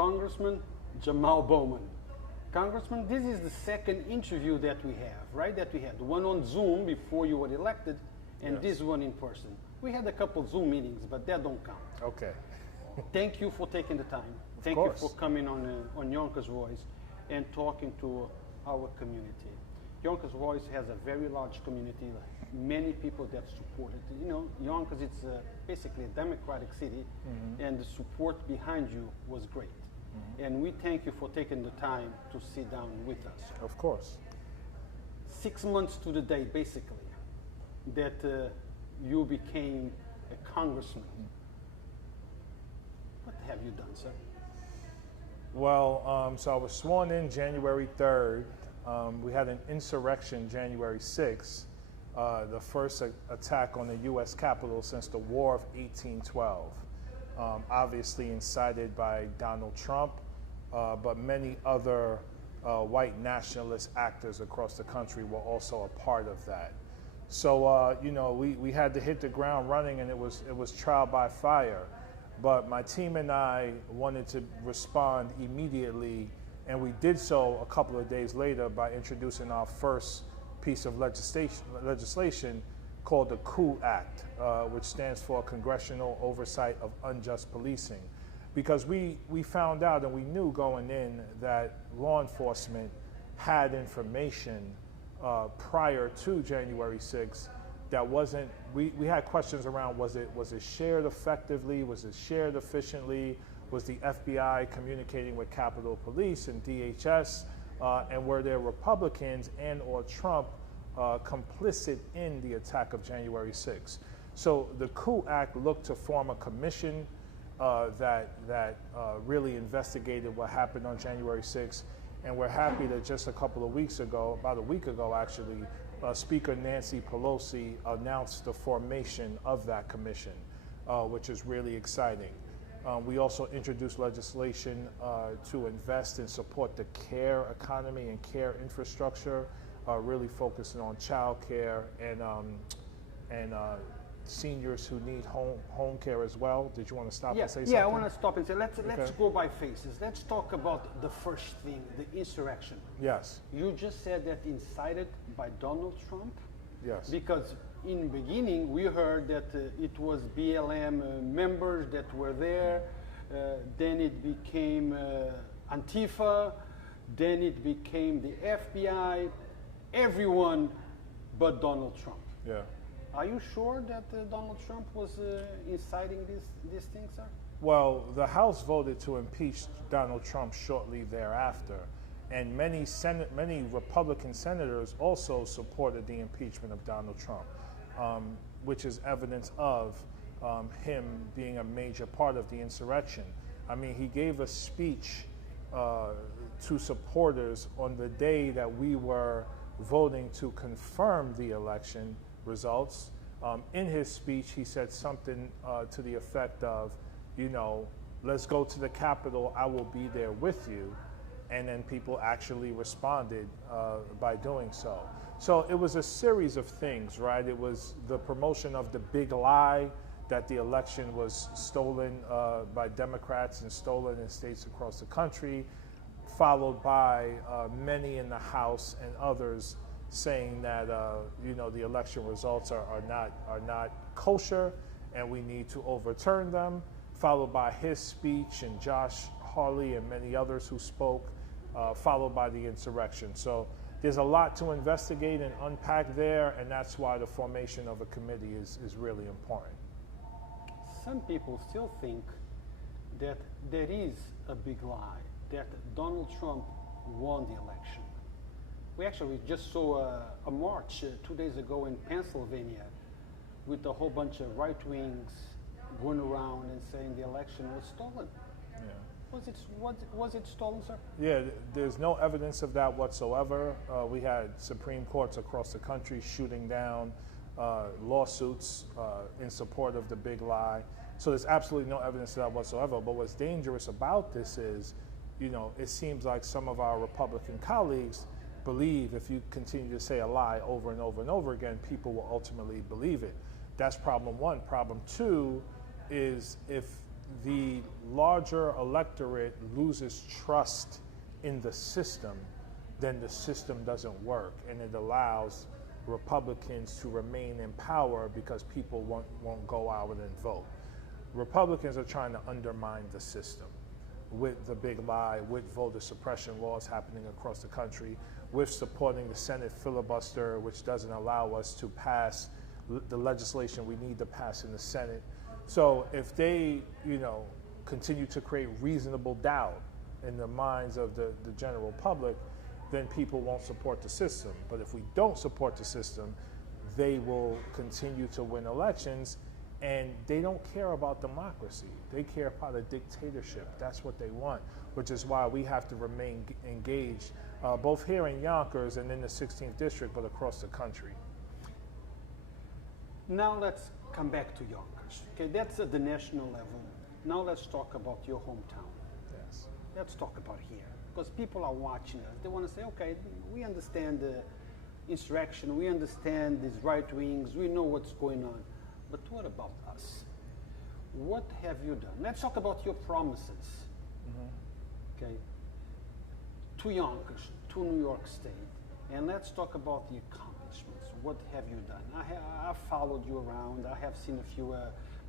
Congressman Jamaal Bowman. Congressman, this is the second interview that we have, right? That we had one on Zoom before you were elected, and Yes. this one in person. We had a couple Zoom meetings, but that don't count. Okay. Thank you for taking the time. Thank course. you for coming on Yonkers Voice and talking to our community. Yonkers Voice has a very large community, many people that support it. You know, Yonkers, it's basically a democratic city, and the support behind you was great. And we thank you for taking the time to sit down with us. Of course. 6 months to the day, basically, that you became a congressman. What have you done, sir? Well, so I was sworn in January 3rd. We had an insurrection January 6th, the first attack on the U.S. Capitol since the War of 1812. Obviously incited by Donald Trump, but many other white nationalist actors across the country were also a part of that. So, you know, we had to hit the ground running, and it was trial by fire. But my team and I wanted to respond immediately, and we did so a couple of days later by introducing our first piece of legislation called the COO Act, which stands for Congressional Oversight of Unjust Policing. Because we found out and we knew going in that law enforcement had information prior to January 6th that wasn't, we had questions around, was it shared effectively, was it shared efficiently, was the FBI communicating with Capitol Police and DHS, and were there Republicans and or Trump complicit in the attack of January 6th? So the COO Act looked to form a commission that really investigated what happened on January 6th, and we're happy that just a couple of weeks ago, about a week ago actually, Speaker Nancy Pelosi announced the formation of that commission, which is really exciting. We also introduced legislation to invest and support the care economy and care infrastructure, really focusing on child care and seniors who need home care as well. Did you want to stop and say something? Yeah, I want to stop and say, let's go by phases. Let's talk about the first thing, the insurrection. Yes. You just said that incited by Donald Trump? Yes. Because in the beginning, we heard that it was BLM members that were there, then it became Antifa, then it became the FBI, everyone but Donald Trump. Yeah. Are you sure that Donald Trump was inciting this thing, sir? Well, the House voted to impeach Donald Trump shortly thereafter, and many Republican senators also supported the impeachment of Donald Trump, which is evidence of him being a major part of the insurrection. I mean, he gave a speech to supporters on the day that we were voting to confirm the election results. In his speech, he said something to the effect of, you know, let's go to the Capitol, I will be there with you. And then people actually responded by doing so. So it was a series of things, right? It was the promotion of the big lie that the election was stolen by Democrats and stolen in states across the country, followed by many in the House and others saying that you know, the election results are not kosher and we need to overturn them, followed by his speech and Josh Hawley and many others who spoke, followed by the insurrection. So there's a lot to investigate and unpack there, and that's why the formation of a committee is really important. Some people still think that there is a big lie, that Donald Trump won the election. We actually just saw a march 2 days ago in Pennsylvania with a whole bunch of right wings going around and saying the election was stolen. Yeah. Was it stolen, sir? Yeah, there's no evidence of that whatsoever. We had Supreme Courts across the country shooting down lawsuits in support of the big lie. So there's absolutely no evidence of that whatsoever. But what's dangerous about this is, you know, it seems like some of our Republican colleagues believe if you continue to say a lie over and over and over again, people will ultimately believe it. That's problem one. Problem two is if the larger electorate loses trust in the system, then the system doesn't work, and it allows Republicans to remain in power because people won't go out and vote. Republicans are trying to undermine the system with the big lie, with voter suppression laws happening across the country, with supporting the Senate filibuster, which doesn't allow us to pass the legislation we need to pass in the Senate. So if they, continue to create reasonable doubt in the minds of the general public, then people won't support the system. But if we don't support the system, they will continue to win elections, and they don't care about democracy. They care about a dictatorship. That's what they want, which is why we have to remain engaged, both here in Yonkers and in the 16th district, but across the country. Now let's come back to Yonkers. Okay, that's at the national level. Now let's talk about your hometown. Yes. Let's talk about here, because people are watching us. They want to say, okay, we understand the insurrection, we understand these right wings, we know what's going on. But what about us? What have you done? Let's talk about your promises. Okay, to Yonkers, to New York State, and let's talk about the accomplishments. What have you done? I've followed you around. I have seen a few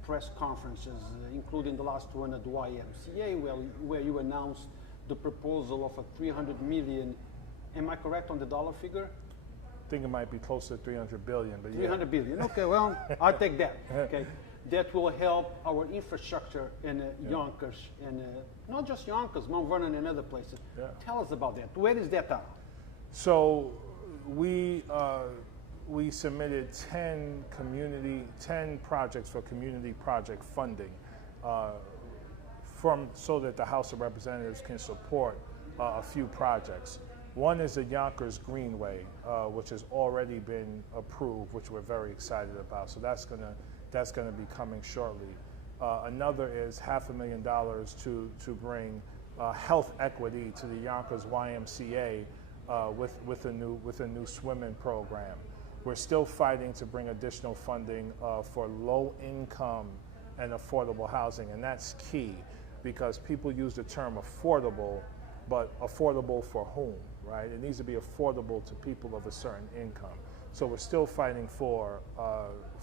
press conferences, including the last one at the YMCA, where you announced the proposal of a $300 million. Am I correct on the dollar figure? I think it might be close to 300 billion, but yeah. 300 billion. Okay, well, I'll take that. Okay, that will help our infrastructure in Yonkers, and not just Yonkers, Mount Vernon and other places. Yeah. Tell us about that. Where is that at? So we submitted 10 projects for community project funding so that the House of Representatives can support a few projects. One is the Yonkers Greenway, which has already been approved, which we're very excited about. So that's gonna be coming shortly. Another is $500,000 to bring health equity to the Yonkers YMCA with a new swimming program. We're still fighting to bring additional funding for low income and affordable housing, and that's key because people use the term affordable, but affordable for whom, right? It needs to be affordable to people of a certain income. So we're still fighting for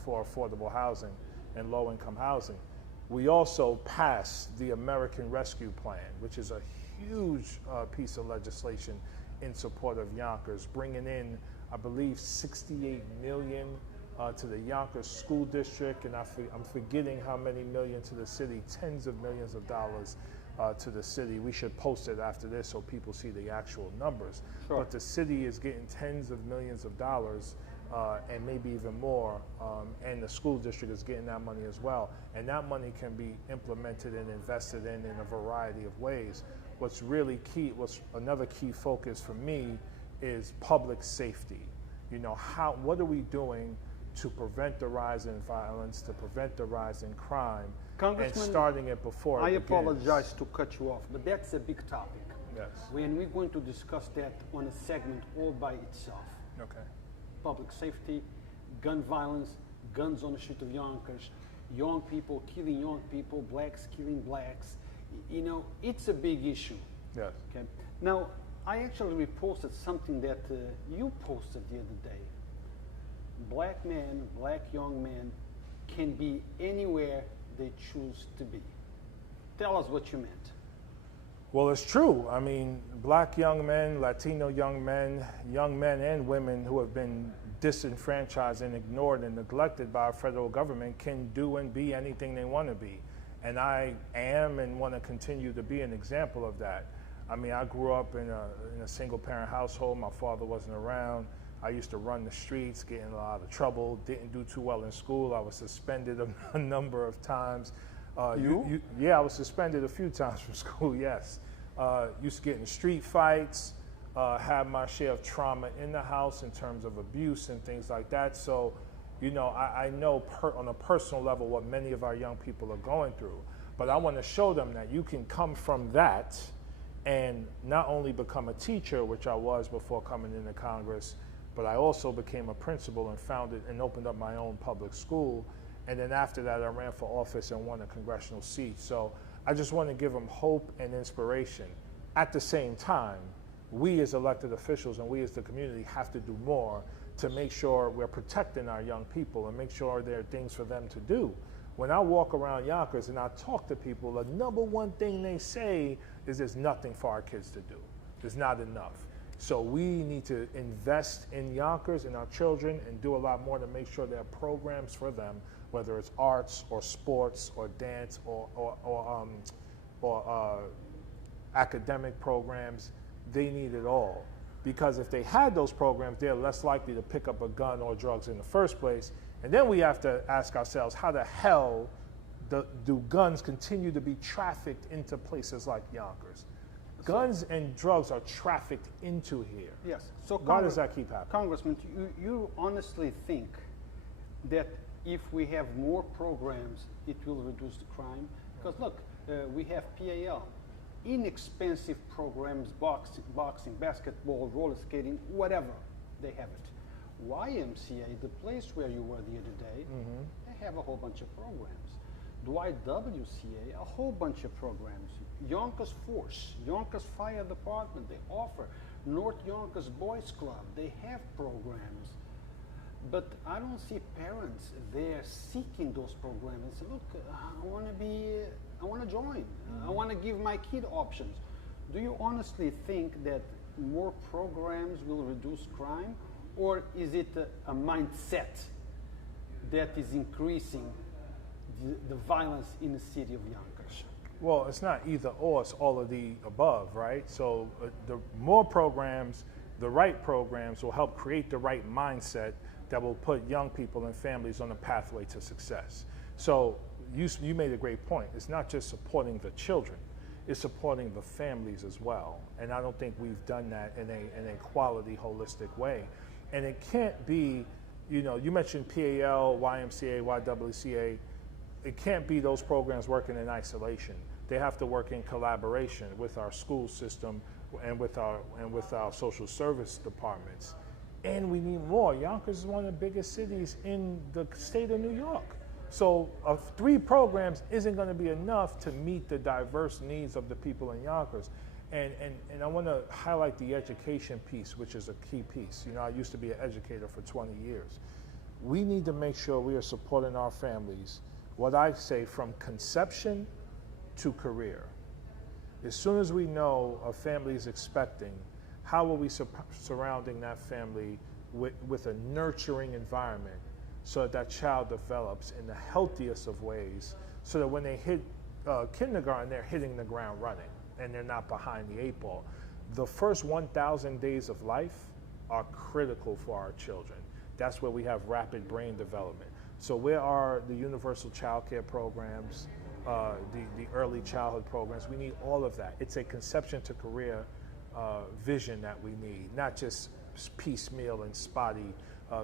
affordable housing and low income housing. We also passed the American Rescue Plan, which is a huge piece of legislation in support of Yonkers, bringing in, I believe, 68 million to the Yonkers School District, and I'm forgetting how many million to the city, tens of millions of dollars to the city. We should post it after this so people see the actual numbers. Sure. But the city is getting tens of millions of dollars and maybe even more, and the school district is getting that money as well. And that money can be implemented and invested in a variety of ways. What's really key, what's another key focus for me is public safety. What are we doing to prevent the rise in violence, to prevent the rise in crime, and starting it before it begins. Apologize to cut you off, but that's a big topic. Yes. And we're going to discuss that on a segment all by itself. Okay. Public safety, gun violence, guns on the street of Yonkers, young people killing young people, blacks killing blacks. It's a big issue. Yes. Okay. Now, I actually reposted something that you posted the other day. Black men, black young men can be anywhere they choose to be. Tell us what you meant. Well, it's true. I mean, black young men, Latino young men and women who have been disenfranchised and ignored and neglected by our federal government can do and be anything they want to be. And I am and want to continue to be an example of that. I mean, I grew up in a single-parent household. My father wasn't around. I used to run the streets, get in a lot of trouble, didn't do too well in school. I was suspended a number of times. Yeah, I was suspended a few times from school, yes. Used to get in street fights, had my share of trauma in the house in terms of abuse and things like that. So, I know on a personal level what many of our young people are going through. But I want to show them that you can come from that and not only become a teacher, which I was before coming into Congress, but I also became a principal and founded and opened up my own public school. And then after that, I ran for office and won a congressional seat. So I just want to give them hope and inspiration. At the same time, we as elected officials and we as the community have to do more to make sure we're protecting our young people and make sure there are things for them to do. When I walk around Yonkers and I talk to people, the number one thing they say is there's nothing for our kids to do. There's not enough. So we need to invest in Yonkers and our children and do a lot more to make sure there are programs for them, whether it's arts or sports or dance or academic programs. They need it all. Because if they had those programs, they're less likely to pick up a gun or drugs in the first place. And then we have to ask ourselves, how the hell do guns continue to be trafficked into places like Yonkers? Guns and drugs are trafficked into here. Yes. So why does that keep happening? Congressman, you honestly think that if we have more programs, it will reduce the crime? Because look, we have PAL, inexpensive programs, boxing, basketball, roller skating, whatever, they have it. YMCA, the place where you were the other day, they have a whole bunch of programs. YWCA, a whole bunch of programs. Yonkers Force, Yonkers Fire Department, they offer. North Yonkers Boys Club, they have programs. But I don't see parents there seeking those programs and say, look, I want to join. I want to give my kid options. Do you honestly think that more programs will reduce crime? Or is it a mindset that is increasing the violence in the city of Yonkers? Well, it's not either or, it's all of the above, right? So the more programs, the right programs will help create the right mindset that will put young people and families on a pathway to success. So you made a great point. It's not just supporting the children, it's supporting the families as well. And I don't think we've done that in a quality, holistic way. And it can't be, you mentioned PAL, YMCA, YWCA. It can't be those programs working in isolation. They have to work in collaboration with our school system and with our social service departments. And we need more. Yonkers is one of the biggest cities in the state of New York. So 3 programs isn't going to be enough to meet the diverse needs of the people in Yonkers. And I want to highlight the education piece, which is a key piece. I used to be an educator for 20 years. We need to make sure we are supporting our families, what I say, from conception to career. As soon as we know a family is expecting, how are we surrounding that family with a nurturing environment so that child develops in the healthiest of ways, so that when they hit kindergarten, they're hitting the ground running and they're not behind the 8 ball. The first 1,000 days of life are critical for our children. That's where we have rapid brain development. So where are the universal child care programs, the early childhood programs? We need all of that. It's a conception to career vision that we need, not just piecemeal and spotty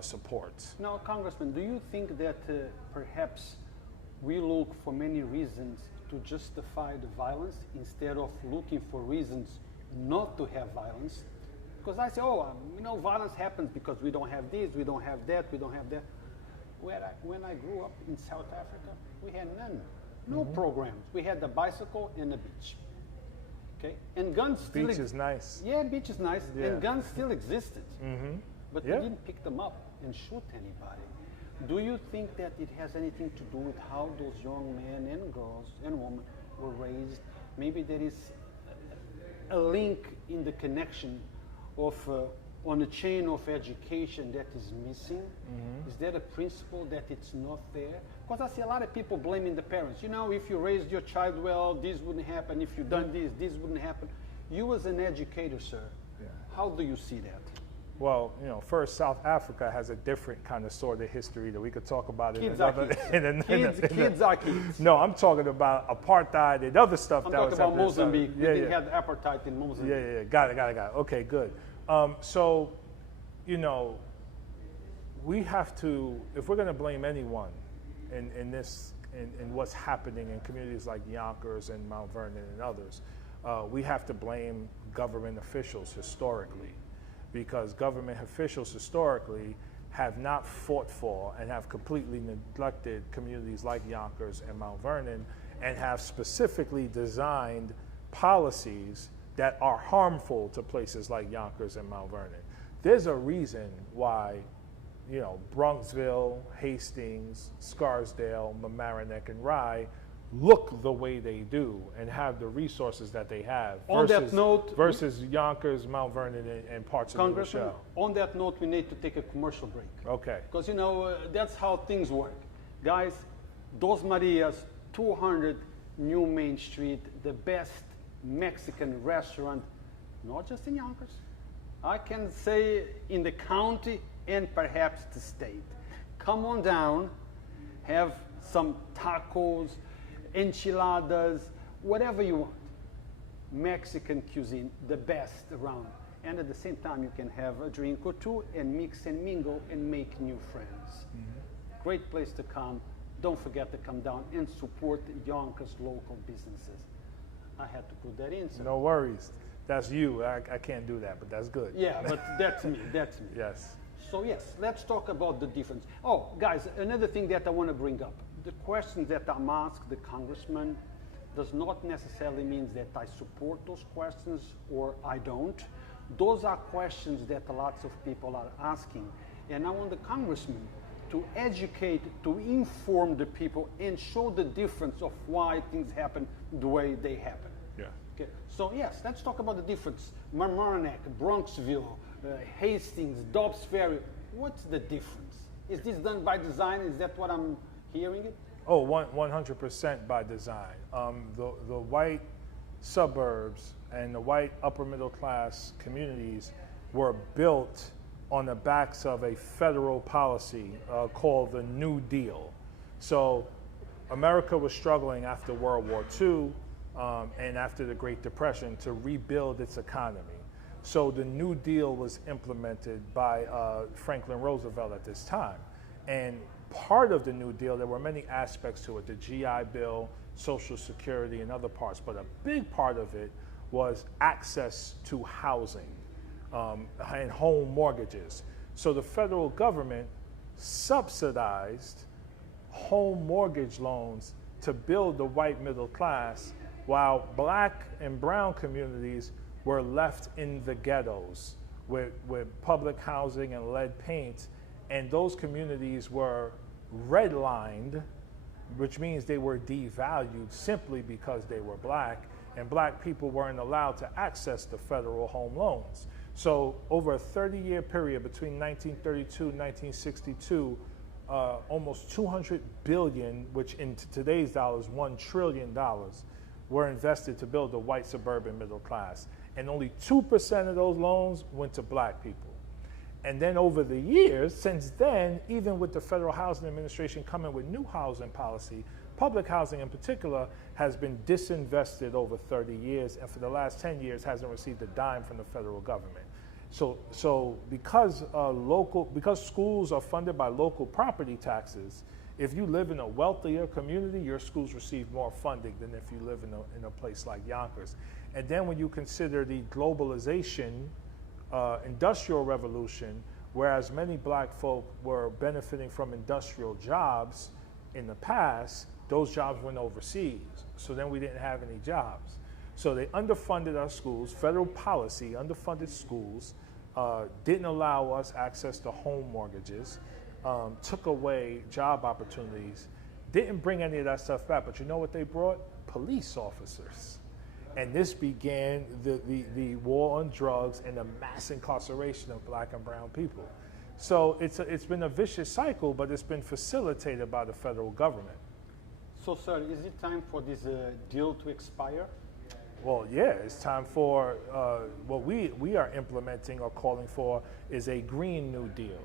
supports. Now, Congressman, do you think that perhaps we look for many reasons to justify the violence instead of looking for reasons not to have violence? Because I say, violence happens because we don't have this, we don't have that, we don't have that. When I grew up in South Africa, we had none. No programs. We had the bicycle and the beach. Okay? And guns still... Beach is nice. Yeah, beach is nice. Yeah. And guns still existed. But we didn't pick them up and shoot anybody. Do you think that it has anything to do with how those young men and girls and women were raised? Maybe there is a link in the connection of on a chain of education that is missing? Is there a principle that it's not there? Because I see a lot of people blaming the parents. If you raised your child well, this wouldn't happen. If you done this wouldn't happen. You as an educator, sir, how do you see that? Well, first, South Africa has a different kind of sort of history that we could talk about kids are kids. No, I'm talking about apartheid and other stuff. I'm talking about Mozambique. We didn't have apartheid in Mozambique. Yeah. Got it. Okay, good. So, we have to, if we're going to blame anyone in what's happening in communities like Yonkers and Mount Vernon and others, we have to blame government officials historically, because government officials historically have not fought for and have completely neglected communities like Yonkers and Mount Vernon, and have specifically designed policies that are harmful to places like Yonkers and Mount Vernon. There's a reason why, you know, Bronxville, Hastings, Scarsdale, Mamaroneck, and Rye look the way they do and have the resources that they have On that note, versus Yonkers, Mount Vernon, and parts of New Congressman, Rochelle. on that note, we need to take a commercial break. Okay. Because, you know, that's how things work. Guys, Dos Marias, 200 New Main Street, the best Mexican restaurant, not just in Yonkers. I can say in the county and perhaps the state. Come on down, have some tacos, enchiladas, whatever you want. Mexican cuisine, the best around. And at the same time, you can have a drink or two and mix and mingle and make new friends. Great place to come. Don't forget to come down and support Yonkers local businesses. I had to put that in. So. No worries. That's you. I can't do that, but that's good. Yeah, but that's me. That's me. Yes. So yes, let's talk about the difference. Oh, guys, another thing that I want to bring up. The questions that I'm asked the congressman does not necessarily mean that I support those questions or I don't. Those are questions that lots of people are asking. And I want the congressman to educate, to inform the people and show the difference of why things happen the way they happen. Yeah. Okay. So yes, let's talk about the difference. Mamaroneck, Bronxville, Hastings, Dobbs Ferry. What's the difference? Is this done by design? Is that what I'm hearing it? Oh, 100% by design. The white suburbs and the white upper middle class communities were built on the backs of a federal policy called the New Deal. So America was struggling after World War II and after the Great Depression to rebuild its economy. So the New Deal was implemented by Franklin Roosevelt at this time. And part of the New Deal, there were many aspects to it, the GI Bill, Social Security, and other parts, but a big part of it was access to housing and home mortgages. So the federal government subsidized home mortgage loans to build the white middle class, while black and brown communities were left in the ghettos with public housing and lead paint. And those communities were redlined, which means they were devalued simply because they were black, and black people weren't allowed to access the federal home loans. So over a 30-year period between 1932 and 1962, almost 200 billion, which in today's dollars, $1 trillion, were invested to build the white suburban middle class. And only 2% of those loans went to black people. And then over the years, since then, even with the Federal Housing Administration coming with new housing policy, public housing in particular has been disinvested over 30 years, and for the last 10 years hasn't received a dime from the federal government. So because schools are funded by local property taxes, if you live in a wealthier community, your schools receive more funding than if you live in a place like Yonkers. And then when you consider the globalization, industrial revolution, whereas many black folk were benefiting from industrial jobs in the past, those jobs went overseas. So then we didn't have any jobs. So they underfunded our schools, federal policy, underfunded schools, didn't allow us access to home mortgages, took away job opportunities, didn't bring any of that stuff back. But you know what they brought? Police officers. And this began the war on drugs and the mass incarceration of black and brown people. So it's been a vicious cycle, but it's been facilitated by the federal government. So, sir, is it time for this deal to expire? Well, yeah, it's time for what we are implementing or calling for is a Green New Deal,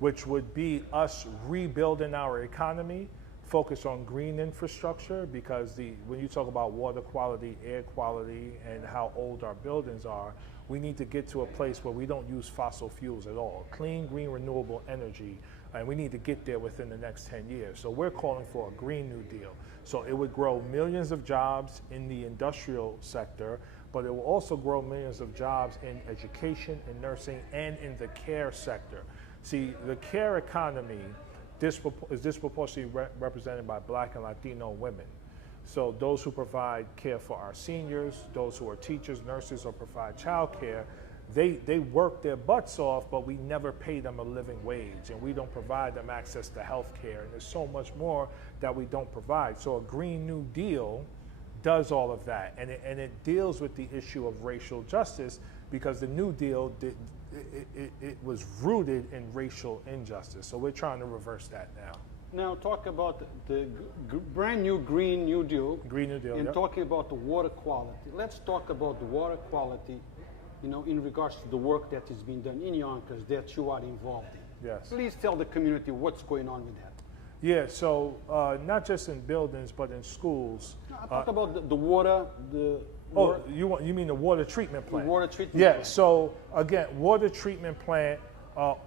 which would be us rebuilding our economy, focus on green infrastructure, because when you talk about water quality, air quality, and how old our buildings are, we need to get to a place where we don't use fossil fuels at all. Clean, green, renewable energy, and we need to get there within the next 10 years. So we're calling for a Green New Deal. So it would grow millions of jobs in the industrial sector, but it will also grow millions of jobs in education and nursing and in the care sector. See, the care economy is disproportionately represented by Black and Latino women. So those who provide care for our seniors, those who are teachers, nurses, or provide child care, they work their butts off, but we never pay them a living wage, and we don't provide them access to health care. And there's so much more that we don't provide. So a Green New Deal does all of that, and it deals with the issue of racial justice, because the New Deal it was rooted in racial injustice. So we're trying to reverse that now. Now talk about the brand new Green New Deal. Green New Deal, and yep. talking about the water quality. Let's talk about the water quality, in regards to the work that is being done in Yonkers that you are involved in. Yes. Please tell the community what's going on with that. Yeah, so not just in buildings, but in schools. Talk about the water, You mean the water treatment plant? The water treatment yeah, plant. So again, water treatment plant,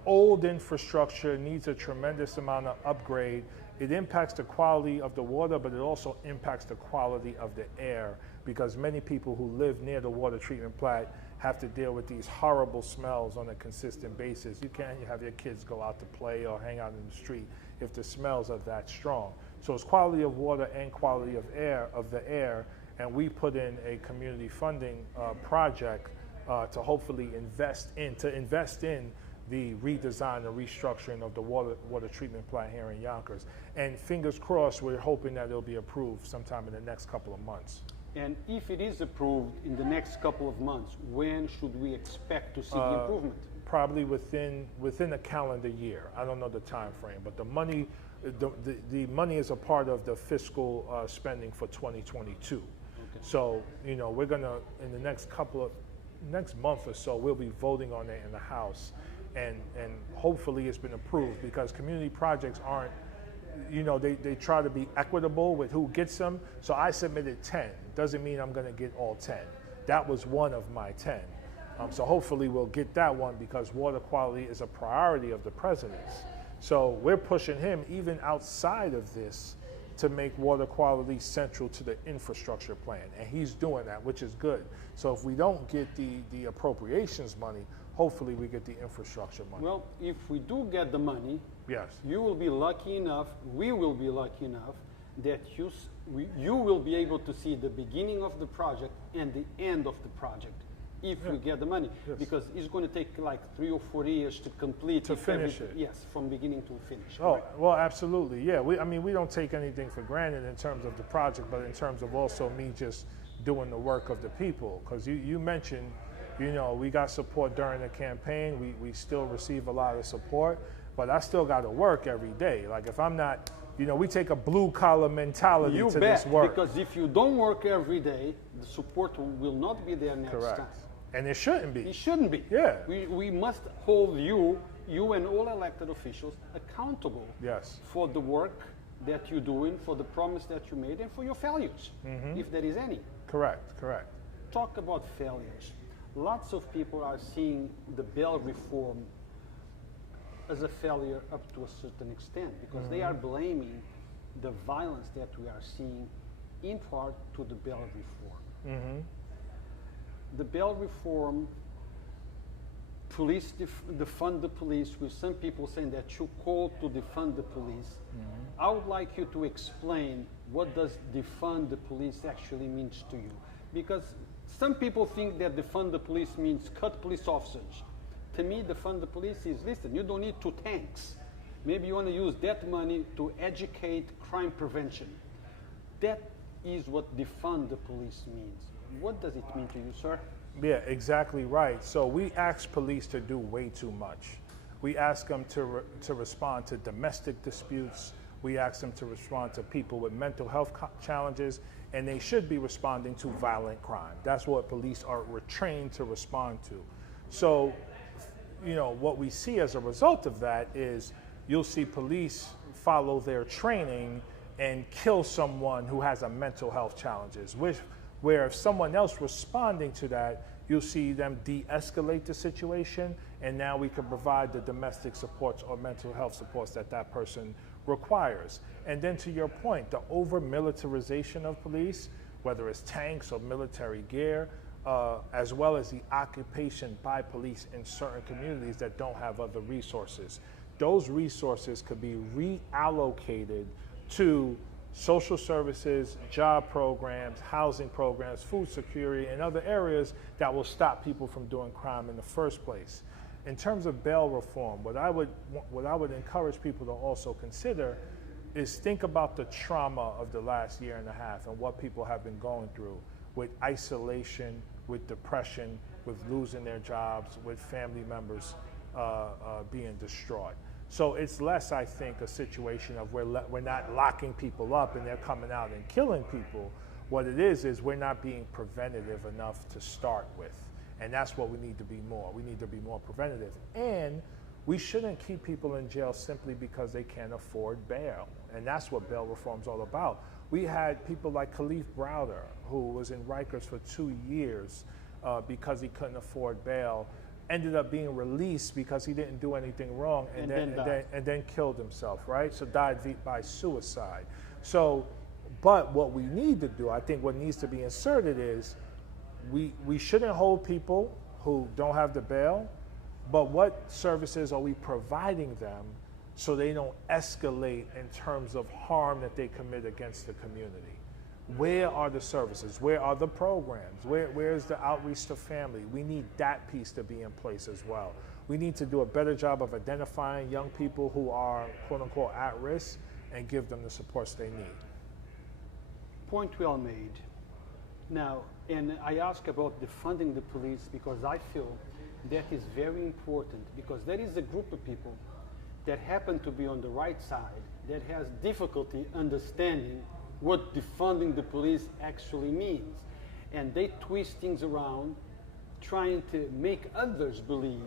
old infrastructure, needs a tremendous amount of upgrade. It impacts the quality of the water, but it also impacts the quality of the air, because many people who live near the water treatment plant have to deal with these horrible smells on a consistent basis. You can't have your kids go out to play or hang out in the street if the smells are that strong. So it's quality of water and quality of the air, and we put in a community funding project to hopefully invest in the redesign and restructuring of the water treatment plant here in Yonkers. And fingers crossed, we're hoping that it'll be approved sometime in the next couple of months. And if it is approved in the next couple of months, when should we expect to see the improvement? Probably within a calendar year. I don't know the time frame, but the money is a part of the fiscal spending for 2022. Okay. So we're gonna, in the next month or so, we'll be voting on it in the House, and hopefully it's been approved, because community projects aren't, they try to be equitable with who gets them. So I submitted 10. Doesn't mean I'm going to get all 10. That was one of my 10. So hopefully we'll get that one, because water quality is a priority of the president's. So we're pushing him even outside of this to make water quality central to the infrastructure plan. And he's doing that, which is good. So if we don't get the appropriations money, hopefully we get the infrastructure money. Well, if we do get the money, yes, you will be lucky enough, we will be lucky enough, that you will be able to see the beginning of the project and the end of the project, if we get the money. Yes. Because it's going to take like 3 or 4 years to complete. To finish it. Yes, from beginning to finish. Oh, Correct. well, absolutely, yeah. We don't take anything for granted in terms of the project, but in terms of also me just doing the work of the people. Because you mentioned, we got support during the campaign. We still receive a lot of support, but I still got to work every day. Like if I'm not, we take a blue collar mentality to this work. Because if you don't work every day, the support will not be there next Correct. time. And it shouldn't be. It shouldn't be. Yeah. We must hold you and all elected officials accountable. Yes. For the work that you're doing, for the promise that you made, and for your failures, if there is any. Correct. Talk about failures. Lots of people are seeing the bail reform as a failure up to a certain extent, because they are blaming the violence that we are seeing in part to the bail reform. The bail reform, police defund the police, with some people saying that you call to defund the police. I would like you to explain what does defund the police actually means to you, because some people think that defund the police means cut police officers. To me, defund the police is, listen, you don't need 2 tanks. Maybe you want to use that money to educate crime prevention. That is what defund the police means. What does it mean to you, sir? Yeah, exactly right. So we ask police to do way too much. We ask them to respond to domestic disputes. We ask them to respond to people with mental health challenges, and they should be responding to violent crime. That's what police are trained to respond to. So, what we see as a result of that is you'll see police follow their training and kill someone who has a mental health challenges, where if someone else responding to that, you'll see them de-escalate the situation, and now we can provide the domestic supports or mental health supports that person requires. And then to your point, the over-militarization of police, whether it's tanks or military gear, as well as the occupation by police in certain communities that don't have other resources. Those resources could be reallocated to social services, job programs, housing programs, food security, and other areas that will stop people from doing crime in the first place. In terms of bail reform, what I would encourage people to also consider is think about the trauma of the last year and a half and what people have been going through with isolation, with depression, with losing their jobs, with family members being distraught. So it's less, I think, a situation of we're not locking people up and they're coming out and killing people. What it is we're not being preventative enough to start with. And that's what we need to be more. We need to be more preventative. And we shouldn't keep people in jail simply because they can't afford bail. And that's what bail reform is all about. We had people like Khalif Browder, who was in Rikers for 2 years because he couldn't afford bail, ended up being released because he didn't do anything wrong, and then killed himself, right? So died by suicide. So, but what we need to do, I think what needs to be inserted is we shouldn't hold people who don't have the bail, but what services are we providing them so they don't escalate in terms of harm that they commit against the community? Where are the services? Where are the programs? Where's the outreach to family? We need that piece to be in place as well. We need to do a better job of identifying young people who are, quote unquote, at risk and give them the supports they need. Point well made. Now, and I ask about defunding the police because I feel that is very important, because there is a group of people that happen to be on the right side that has difficulty understanding what defunding the police actually means. And they twist things around, trying to make others believe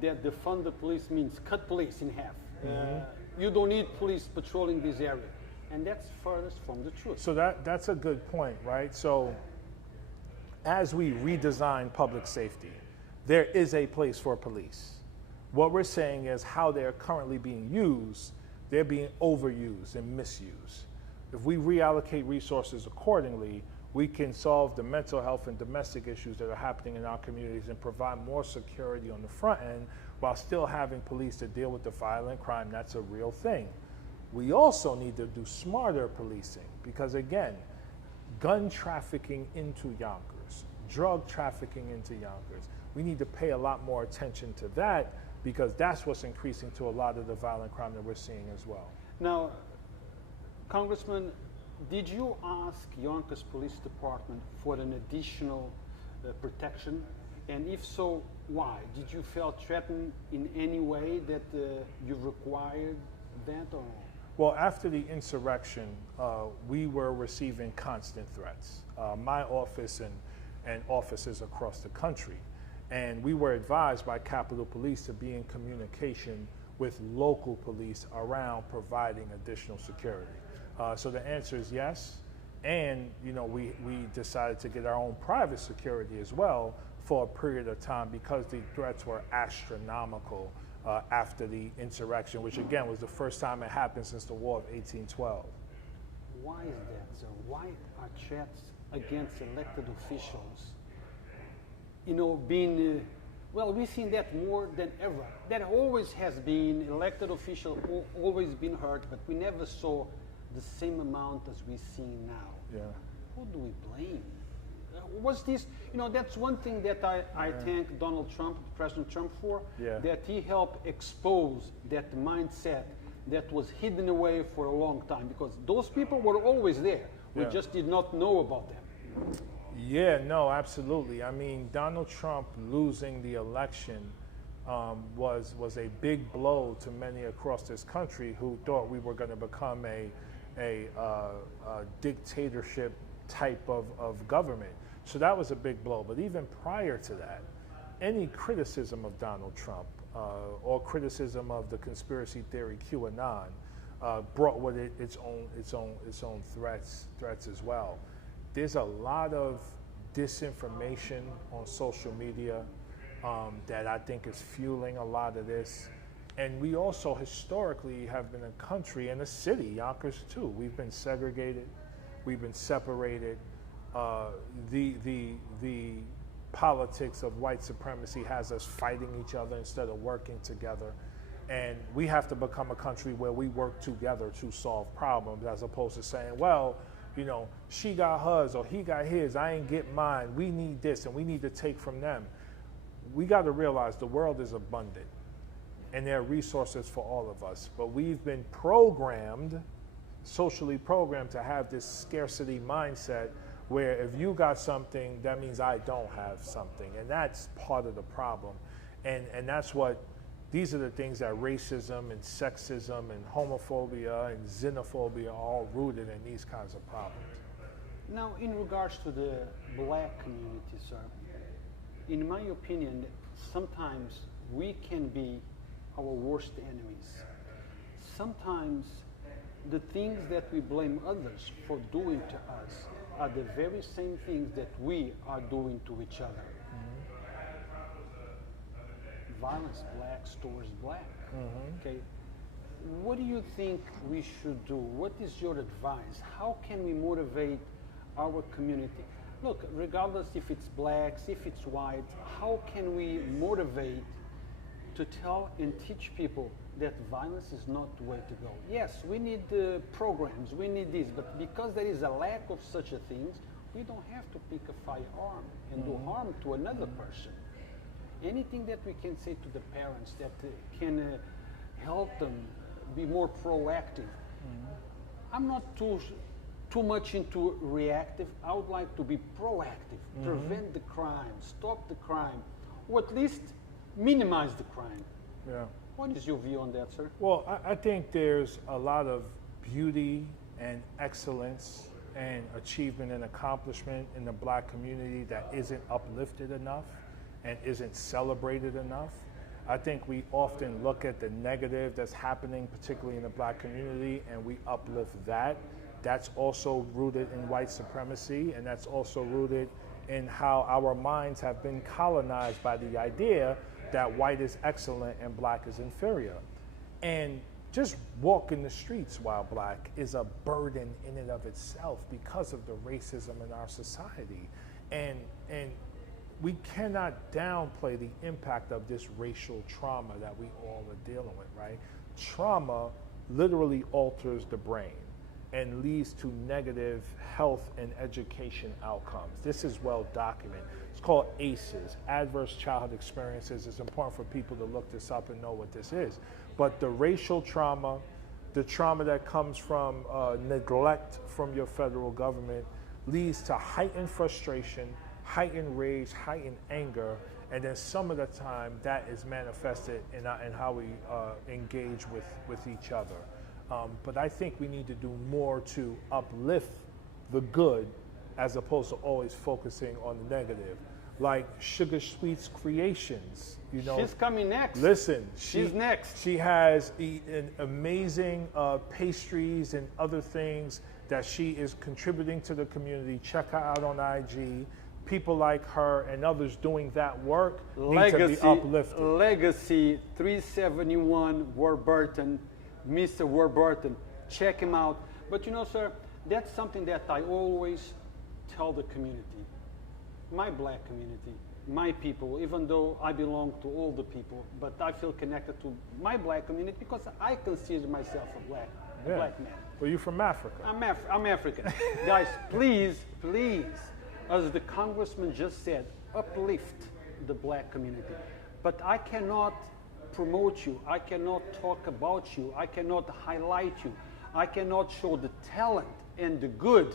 that defund the police means cut police in half. You don't need police patrolling this area. And that's furthest from the truth. So that's a good point, right? So as we redesign public safety, there is a place for police. What we're saying is how they're currently being used, they're being overused and misused. If we reallocate resources accordingly, we can solve the mental health and domestic issues that are happening in our communities and provide more security on the front end while still having police to deal with the violent crime. That's a real thing. We also need to do smarter policing because, again, gun trafficking into Yonkers, drug trafficking into Yonkers, we need to pay a lot more attention to that because that's what's increasing to a lot of the violent crime that we're seeing as well. Now, Congressman, did you ask Yonkers Police Department for an additional protection? And if so, why? Did you feel threatened in any way that you required that or not? Well, after the insurrection, we were receiving constant threats. My office and offices across the country. And we were advised by Capitol Police to be in communication with local police around providing additional security. So the answer is yes. And we decided to get our own private security as well for a period of time because the threats were astronomical after the insurrection, which again was the first time it happened since the War of 1812. Why is that, sir? Why are threats against elected officials, being, well, we've seen that more than ever. That always has been, elected officials always been hurt, but we never saw the same amount as we see now. Yeah. Who do we blame? Was this, that's one thing that I thank Donald Trump, President Trump for, that he helped expose that mindset that was hidden away for a long time, because those people were always there. We just did not know about them. Yeah, no, absolutely. I mean, Donald Trump losing the election was a big blow to many across this country who thought we were going to become a dictatorship type of government. So that was a big blow. But even prior to that, any criticism of Donald Trump or criticism of the conspiracy theory QAnon brought with it its own threats as well. There's a lot of disinformation on social media that I think is fueling a lot of this. And we also historically have been a country and a city, Yonkers too. We've been segregated, we've been separated. The politics of white supremacy has us fighting each other instead of working together. And we have to become a country where we work together to solve problems, as opposed to saying, well, you know, she got hers or he got his, I ain't get mine. We need this and we need to take from them. We got to realize the world is abundant and there are resources for all of us. But we've been programmed, socially programmed, to have this scarcity mindset where if you got something, that means I don't have something. And that's part of the problem. And that's what, these are the things that racism and sexism and homophobia and xenophobia are all rooted in, these kinds of problems. Now, in regards to the black community, sir, in my opinion, sometimes we can be our worst enemies. Sometimes the things that we blame others for doing to us are the very same things that we are doing to each other. Violence, blacks towards black. Okay, what do you think we should do? What is your advice? How can we motivate our community? Look, regardless if it's blacks, if it's white, how can we motivate to tell and teach people that violence is not the way to go? Yes, we need programs, we need this, but because there is a lack of such a things, we don't have to pick a firearm and do harm to another person. Anything that we can say to the parents that can help them be more proactive. I'm not too much into reactive. I would like to be proactive, prevent the crime, stop the crime, or at least minimize the crime. Yeah. What is your view on that, sir? Well, I think there's a lot of beauty and excellence and achievement and accomplishment in the black community that isn't uplifted enough and isn't celebrated enough. I think we often look at the negative that's happening, particularly in the black community, and we uplift that. That's also rooted in white supremacy, and that's also rooted in how our minds have been colonized by the idea that white is excellent and black is inferior. And just walking the streets while black is a burden in and of itself because of the racism in our society. And we cannot downplay the impact of this racial trauma that we all are dealing with, right? Trauma literally alters the brain and leads to negative health and education outcomes. This is well documented. It's called ACEs, Adverse Childhood Experiences. It's important for people to look this up and know what this is. But the racial trauma, the trauma that comes from neglect from your federal government, leads to heightened frustration, heightened rage, heightened anger, and then some of the time that is manifested in how we engage with each other. But I think we need to do more to uplift the good as opposed to always focusing on the negative. Like Sugar Sweet's Creations, you know. She's coming next. Listen, she's next. She has an amazing pastries and other things that she is contributing to the community. Check her out on IG. People like her and others doing that work need to be uplifted. Legacy 371 Warburton, Mr. Warburton. Check him out. But you know, sir, that's something that I always tell the community. My black community, my people, even though I belong to all the people, but I feel connected to my black community because I consider myself a black man. Well, you're from Africa. I'm African. Guys, please, as the congressman just said, uplift the black community. But I cannot promote you. I cannot talk about you. I cannot highlight you. I cannot show the talent and the good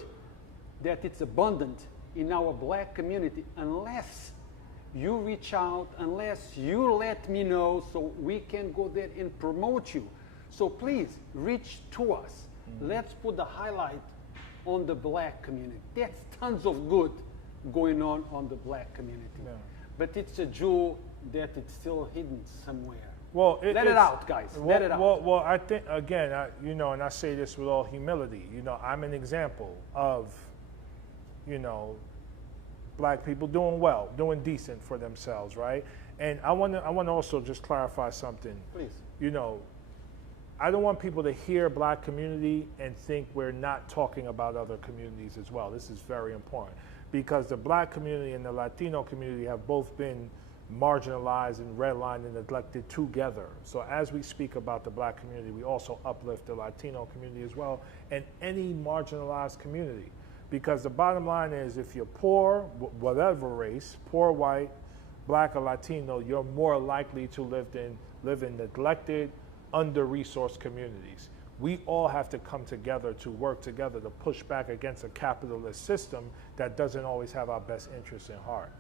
that it's abundant in our black community unless you reach out, unless you let me know so we can go there and promote you. So please reach to us. Let's put the highlight on the black community. There's tons of good going on the black community. Yeah. But it's a jewel that it's still hidden somewhere. Well, let it out, guys. Let it out. Well, I think, again, you know, and I say this with all humility, you know, I'm an example of, you know, black people doing well, doing decent for themselves, right? And I want to also just clarify something. Please. You know, I don't want people to hear black community and think we're not talking about other communities as well. This is very important because the black community and the Latino community have both been marginalized and redlined and neglected together. So as we speak about the black community, we also uplift the Latino community as well, and any marginalized community. Because the bottom line is, if you're poor, whatever race, poor, white, black, or Latino, you're more likely to live in neglected, under-resourced communities. We all have to come together to work together to push back against a capitalist system that doesn't always have our best interests in heart.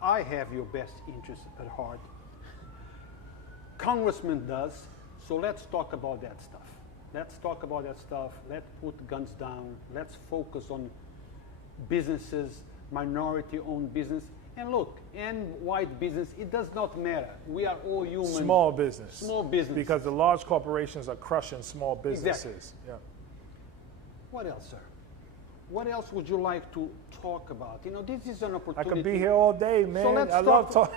I have your best interest at heart. Congressman does, so let's talk about that stuff. Let's talk about that stuff. Let's put guns down. Let's focus on businesses, minority-owned business. And look, and white business, it does not matter. We are all human. Small business. Small business. Because the large corporations are crushing small businesses. Exactly. Yeah. What else, sir? What else would you like to talk about? You know, this is an I opportunity. could be here all day, man. So let's I love talking.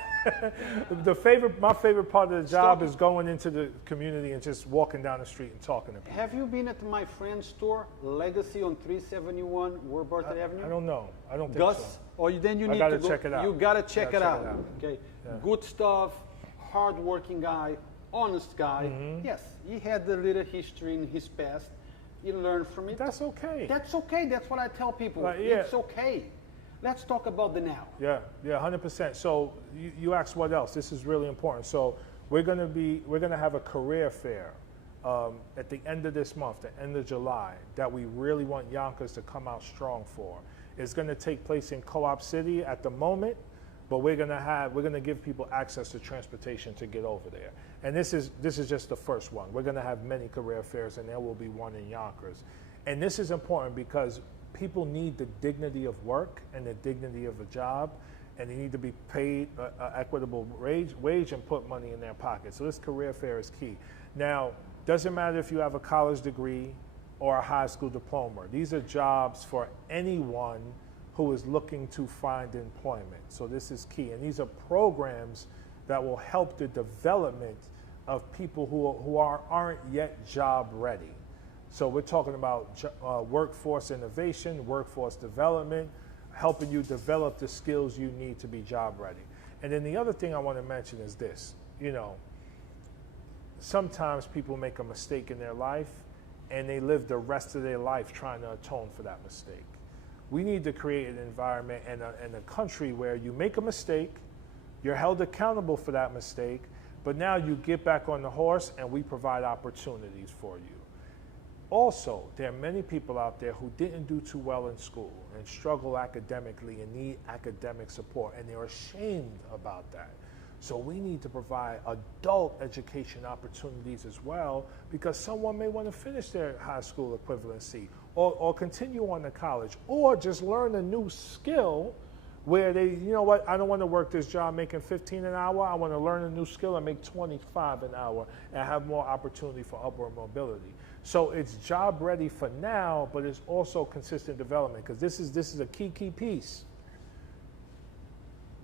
My favorite part of the job is going into the community and just walking down the street and talking to people. Have you been at my friend's store, Legacy on 371 Warburton Avenue? I don't know. I don't think Gus? so. Or then you I need gotta to go. check it out. You gotta check it out. Okay. Yeah. Good stuff. Hard-working guy. Honest guy. Yes, he had a little history in his past. You learn from it. That's okay. That's okay. That's what I tell people. Yeah. It's okay. Let's talk about the now. Yeah, 100%. So you asked what else? This is really important. So we're gonna have a career fair at the end of this month, the end of July, that we really want Yonkers to come out strong for. It's gonna take place in Co-op City at the moment, but we're gonna give people access to transportation to get over there. And this is just the first one. We're gonna have many career fairs, and there will be one in Yonkers. And this is important because people need the dignity of work and the dignity of a job, and they need to be paid an equitable wage and put money in their pocket. So this career fair is key. Now, doesn't matter if you have a college degree or a high school diploma. These are jobs for anyone who is looking to find employment. So this is key. And these are programs that will help the development of people who aren't yet job ready. So we're talking about workforce innovation, workforce development, helping you develop the skills you need to be job ready. And then the other thing I want to mention is this, you know, sometimes people make a mistake in their life and they live the rest of their life trying to atone for that mistake. We need to create an environment and a country where you make a mistake, you're held accountable for that mistake, but now you get back on the horse and we provide opportunities for you. Also, there are many people out there who didn't do too well in school and struggle academically and need academic support, and they're ashamed about that. So we need to provide adult education opportunities as well, because someone may want to finish their high school equivalency or continue on to college, or just learn a new skill where they, you know what, I don't want to work this job making 15 an hour. I want to learn a new skill and make 25 an hour and have more opportunity for upward mobility. So it's job ready for now, but it's also consistent development, because this is a key piece.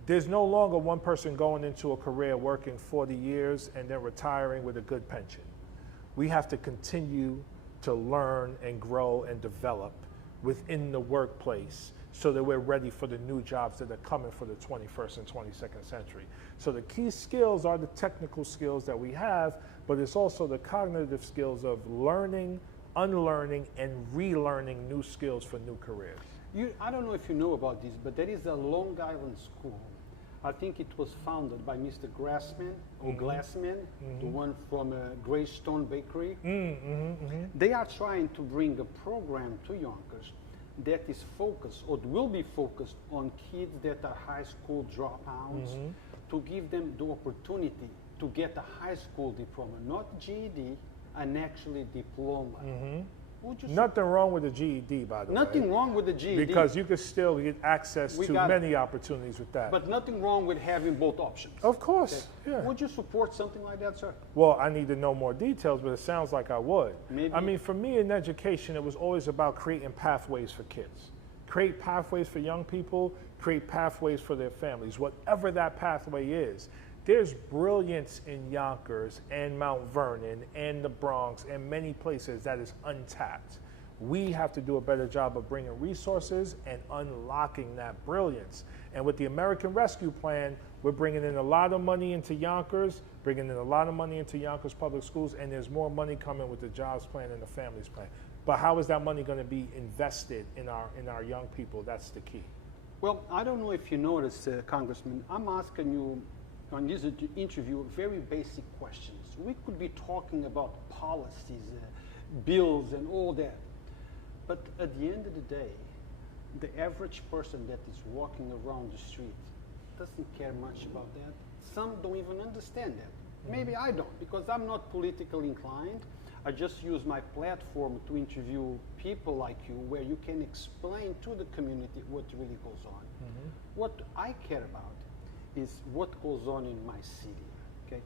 There's no longer one person going into a career working 40 years and then retiring with a good pension. We have to continue to learn and grow and develop within the workplace so that we're ready for the new jobs that are coming for the 21st and 22nd century. So the key skills are the technical skills that we have, but it's also the cognitive skills of learning, unlearning, and relearning new skills for new careers. I don't know if you know about this, but there is a Long Island school. I think it was founded by Mr. Glassman, the one from Greystone Bakery. They are trying to bring a program to Yonkers that is focused, or will be focused, on kids that are high school dropouts, to give them the opportunity to get a high school diploma, not GED, an actually diploma. Nothing wrong with the GED, by the way. Nothing wrong with the GED. Because you can still get access to many opportunities with that. But nothing wrong with having both options. Of course, okay. Yeah. Would you support something like that, sir? Well, I need to know more details, but it sounds like I would. Maybe. I mean, for me in education, it was always about creating pathways for kids. Create pathways for young people, create pathways for their families, whatever that pathway is. There's brilliance in Yonkers and Mount Vernon and the Bronx and many places that is untapped. We have to do a better job of bringing resources and unlocking that brilliance. And with the American Rescue Plan, we're bringing in a lot of money into Yonkers, bringing in a lot of money into Yonkers public schools, and there's more money coming with the jobs plan and the families plan. But how is that money going to be invested in our young people? That's the key. Well, I don't know if you noticed, Congressman, I'm asking you on this interview very basic questions. We could be talking about policies, bills, and all that. But at the end of the day, the average person that is walking around the street doesn't care much about that. Some don't even understand that. Maybe I don't, because I'm not politically inclined. I just use my platform to interview people like you, where you can explain to the community what really goes on. What I care about is what goes on in my city. Okay,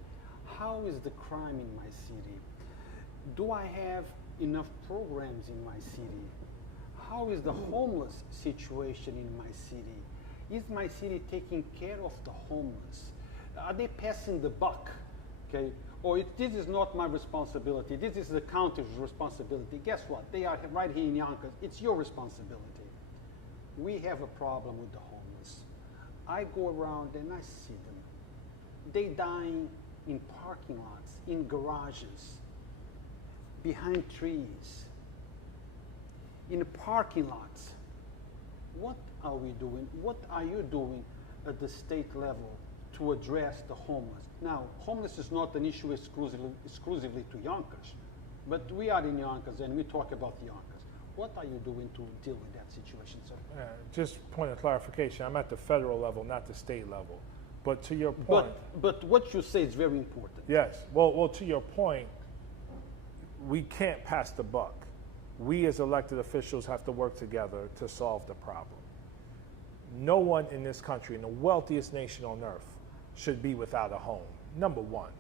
how is the crime in my city? Do I have enough programs in my city? How is the homeless situation in my city? Is my city taking care of the homeless? Are they passing the buck? Okay, or this is not my responsibility. This is the county's responsibility. Guess what? They are right here in Yonkers. It's your responsibility. We have a problem with the homeless. I go around and I see them. They dying in parking lots, in garages, behind trees, in parking lots. What are we doing? What are you doing at the state level to address the homeless? Now, homeless is not an issue exclusively to Yonkers, but we are in Yonkers and we talk about Yonkers. What are you doing to deal with that situation, sir? Just point of clarification, I'm at the federal level, not the state level. But to your point. But what you say is very important. Yes. Well, to your point, we can't pass the buck. We as elected officials have to work together to solve the problem. No one in this country, in the wealthiest nation on earth, should be without a home, number one.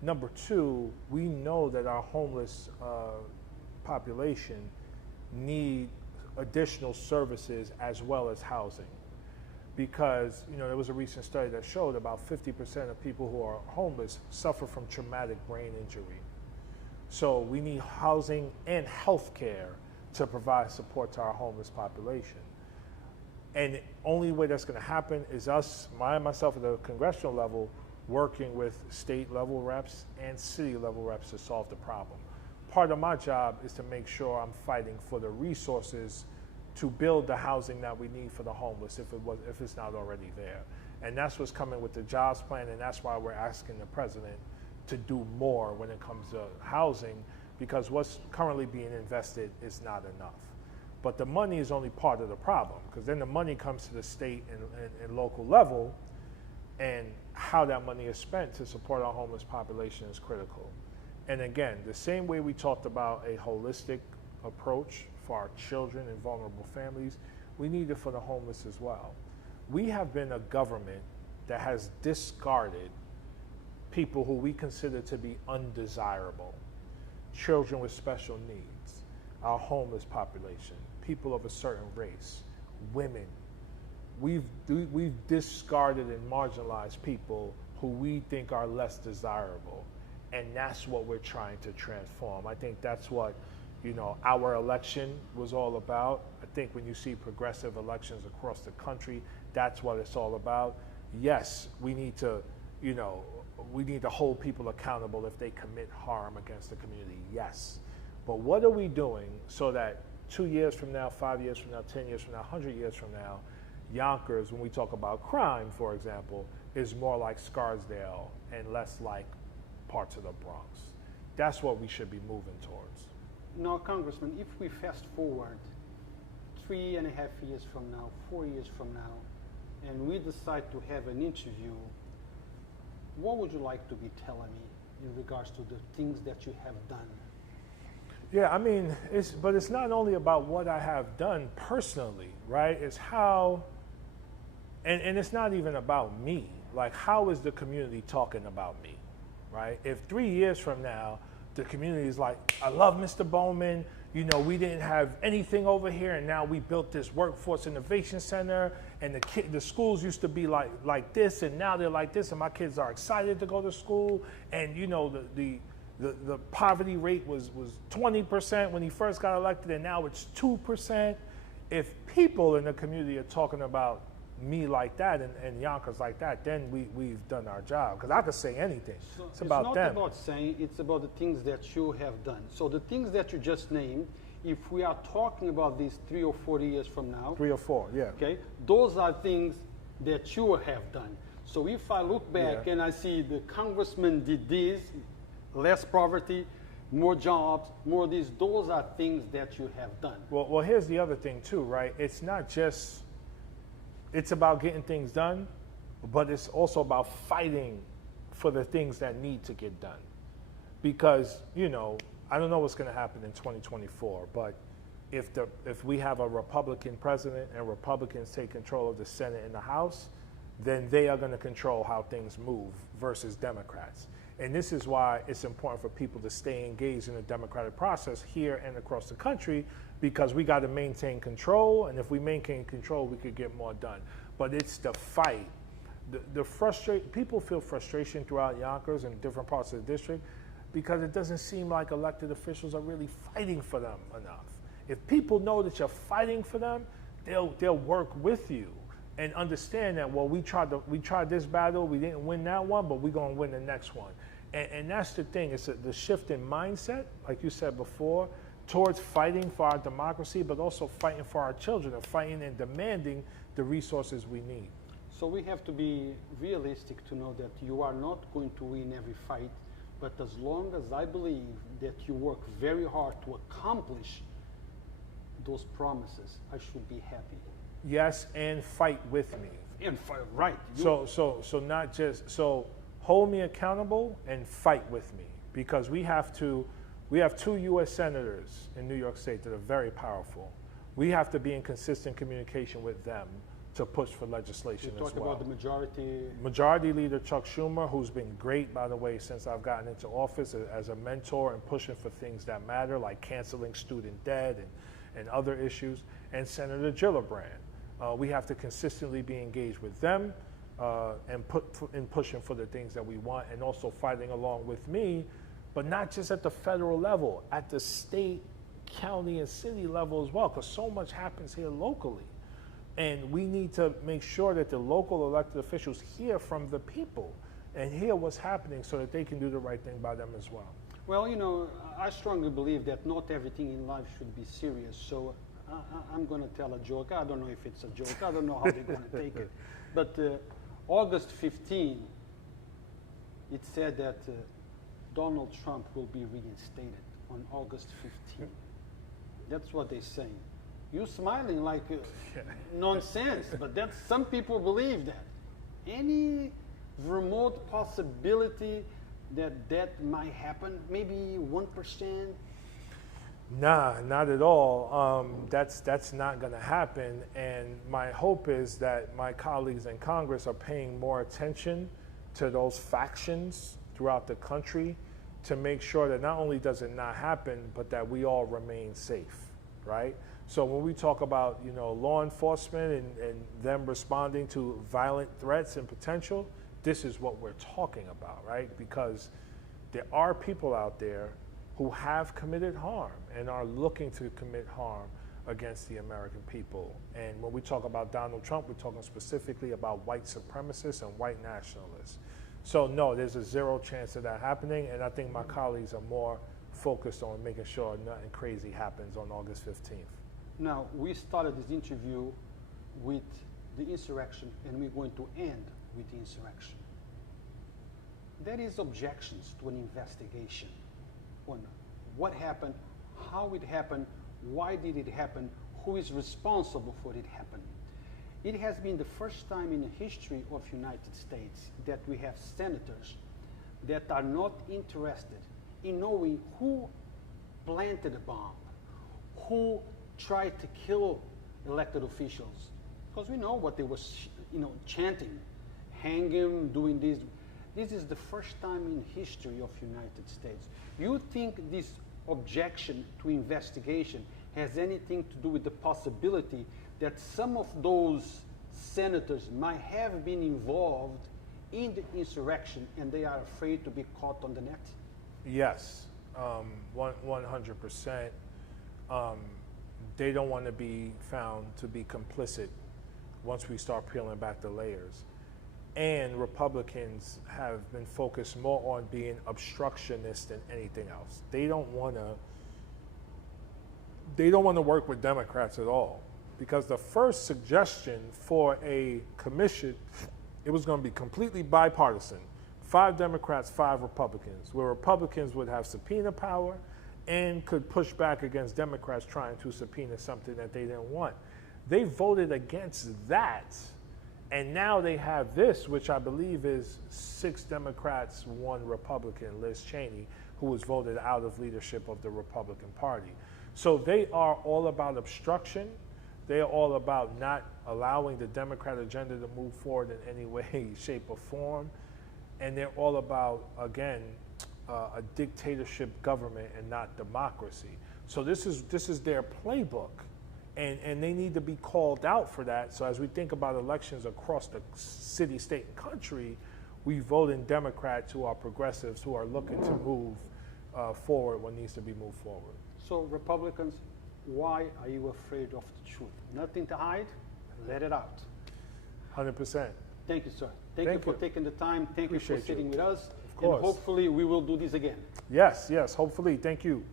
Number two, we know that our homeless population need additional services as well as housing. Because, there was a recent study that showed about 50% of people who are homeless suffer from traumatic brain injury. So we need housing and health care to provide support to our homeless population. And the only way that's going to happen is us, myself at the congressional level, working with state level reps and city level reps to solve the problem. Part of my job is to make sure I'm fighting for the resources to build the housing that we need for the homeless if it's not already there. And that's what's coming with the jobs plan, and that's why we're asking the president to do more when it comes to housing, because what's currently being invested is not enough. But the money is only part of the problem, because then the money comes to the state and local level, and how that money is spent to support our homeless population is critical. And again, the same way we talked about a holistic approach for our children and vulnerable families, we need it for the homeless as well. We have been a government that has discarded people who we consider to be undesirable, children with special needs, our homeless population, people of a certain race, women. We've discarded and marginalized people who we think are less desirable, and that's what we're trying to transform. I think that's what our election was all about. I think when you see progressive elections across the country, that's what it's all about. Yes, we need to hold people accountable if they commit harm against the community, yes. But what are we doing so that 2 years from now, 5 years from now, 10 years from now, 100 years from now, Yonkers, when we talk about crime, for example, is more like Scarsdale and less like parts of the Bronx? That's what we should be moving towards. Now, Congressman, if we fast forward 3.5 years from now, 4 years from now, and we decide to have an interview, what would you like to be telling me in regards to the things that you have done? Yeah, I mean, it's not only about what I have done personally, right? It's how, and it's not even about me. Like, how is the community talking about me, right? If 3 years from now, the community is like, I love Mr. Bowman, we didn't have anything over here, and now we built this workforce innovation center, and the schools used to be like this, and now they're like this, and my kids are excited to go to school, and the poverty rate was 20% when he first got elected, and now it's 2%. If people in the community are talking about me like that and Yonkers like that, then we've done our job. Because I could say anything. So it's about them. It's not about saying, it's about the things that you have done. So the things that you just named, if we are talking about these 3 or 4 years from now. 3 or 4, yeah. Okay, those are things that you have done. So if I look back and I see the congressman did this, less poverty, more jobs, more this, those are things that you have done. Well, here's the other thing too, right? It's not just, it's about getting things done, but it's also about fighting for the things that need to get done. Because, you know, I don't know what's going to happen in 2024, but if we have a Republican president and Republicans take control of the Senate and the House, then they are going to control how things move versus Democrats. And this is why it's important for people to stay engaged in the democratic process here and across the country, because we got to maintain control. And if we maintain control, we could get more done. But it's the fight. People feel frustration throughout Yonkers and different parts of the district because it doesn't seem like elected officials are really fighting for them enough. If people know that you're fighting for them, they'll work with you and understand that, well, we tried this battle, we didn't win that one, but we're going to win the next one. And that's the thing. It's the shift in mindset, like you said before, towards fighting for our democracy, but also fighting for our children and fighting and demanding the resources we need. So we have to be realistic to know that you are not going to win every fight, but as long as I believe that you work very hard to accomplish those promises, I should be happy. Yes, and fight with me. And fight, right. So not just, so hold me accountable and fight with me, because we have 2 U.S. senators in New York State that are very powerful. We have to be in consistent communication with them to push for legislation as well. You talk about the majority. Majority Leader Chuck Schumer, who's been great, by the way, since I've gotten into office as a mentor and pushing for things that matter, like canceling student debt and other issues, and Senator Gillibrand. We have to consistently be engaged with them and in pushing for the things that we want, and also fighting along with me, but not just at the federal level, at the state, county, and city level as well, because so much happens here locally. And we need to make sure that the local elected officials hear from the people and hear what's happening so that they can do the right thing by them as well. Well, you know, I strongly believe that not everything in life should be serious. So I'm going to tell a joke. I don't know if it's a joke. I don't know how they're going to take it. But August 15, it said that Donald Trump will be reinstated on August 15. That's what they're saying. You're smiling like nonsense, but that's, some people believe that. Any remote possibility that might happen, maybe 1%? Nah, not at all. That's not going to happen. And my hope is that my colleagues in Congress are paying more attention to those factions throughout the country to make sure that not only does it not happen, but that we all remain safe, right? So when we talk about, you know, law enforcement and them responding to violent threats and potential, this is what we're talking about, right? Because there are people out there who have committed harm and are looking to commit harm against the American people. And when we talk about Donald Trump, we're talking specifically about white supremacists and white nationalists. So no, there's a 0 chance of that happening, and I think my colleagues are more focused on making sure nothing crazy happens on August 15th. Now, we started this interview with the insurrection, and we're going to end with the insurrection. There is objections to an investigation on what happened, how it happened, why did it happen, who is responsible for it happening. It has been the first time in the history of the United States that we have senators that are not interested in knowing who planted a bomb, who tried to kill elected officials, because we know what they were, chanting, hang him, doing this. This is the first time in history of the United States. You think this objection to investigation has anything to do with the possibility that some of those senators might have been involved in the insurrection and they are afraid to be caught on the net? Yes, 100%. They don't want to be found to be complicit once we start peeling back the layers. And Republicans have been focused more on being obstructionist than anything else. They don't want to work with Democrats at all, because the first suggestion for a commission, it was going to be completely bipartisan. 5 Democrats, 5 Republicans, where Republicans would have subpoena power and could push back against Democrats trying to subpoena something that they didn't want. They voted against that, and now they have this, which I believe is 6 Democrats, 1 Republican, Liz Cheney, who was voted out of leadership of the Republican Party. So they are all about obstruction. They are all about not allowing the Democrat agenda to move forward in any way, shape, or form. And they're all about, again, a dictatorship government and not democracy. So this is their playbook, and they need to be called out for that. So as we think about elections across the city, state, and country, we vote in Democrats who are progressives, who are looking to move forward what needs to be moved forward. So Republicans, why are you afraid of the truth? Nothing to hide, let it out. 100%. Thank you, sir. Thank you for taking the time. Thank you for sitting with us. Of course. And hopefully we will do this again. Yes, hopefully. Thank you.